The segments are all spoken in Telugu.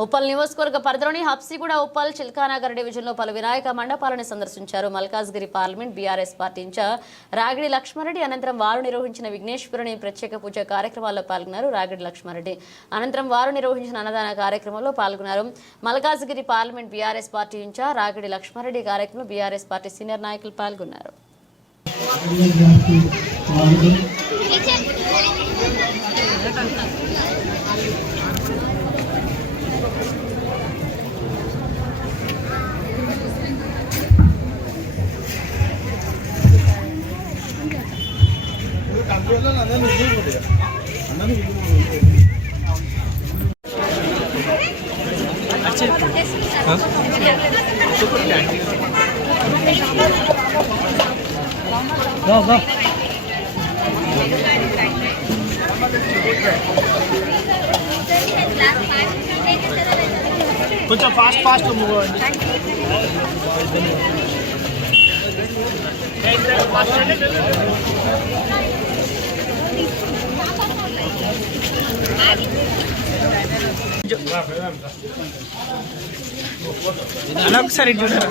ఉప్పల్ నియోజకవర్గ పరిధిలోని హబ్సిగూడ ఉప్పల్ చిల్కానగర్ డివిజన్లో పలు వినాయక మండపాలను సందర్శించారు. Malkajgiri parliament BRS party incharge Ragidi Laxma Reddy అనంతరం వారు నిర్వహించిన విఘ్నేశ్వరుని ప్రత్యేక పూజ కార్యక్రమాల్లో పాల్గొన్నారు. రాగిడి లక్ష్మారెడ్డి అనంతరం వారు నిర్వహించిన అన్నదాన కార్యక్రమంలో పాల్గొన్నారు. Malkajgiri parliament BRS party incharge Ragidi Laxma Reddy కార్యక్రమంలో బీఆర్ఎస్ పార్టీ సీనియర్ నాయకులు పాల్గొన్నారు. కొంచెం ఫాస్ట్ మూవ్ అవ్వండి. ఒకసారి చూసారా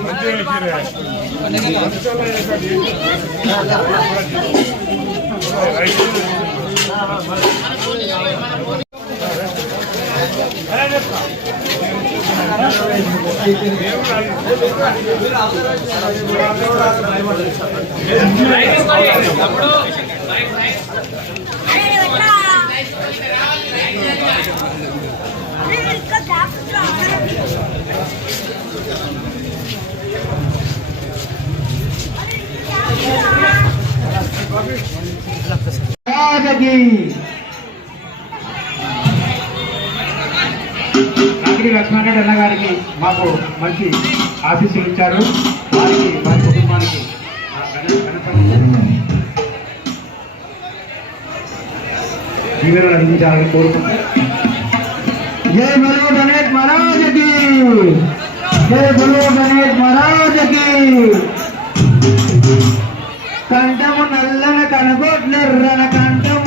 రాగిడి లక్ష్మారెడ్డి అన్న గారికి మాకు మంచి ఆశీస్సులు ఇచ్చారు. వారికి వారి కుటుంబానికి దీవెనలు అందించాలని కోరుకుంటున్నాను. జై బలో గణేష్ మహారాజకి, జై బలో గణేష్ మహారాజకి. కంఠము నల్లన కనగొట్లెర్రన కంఠము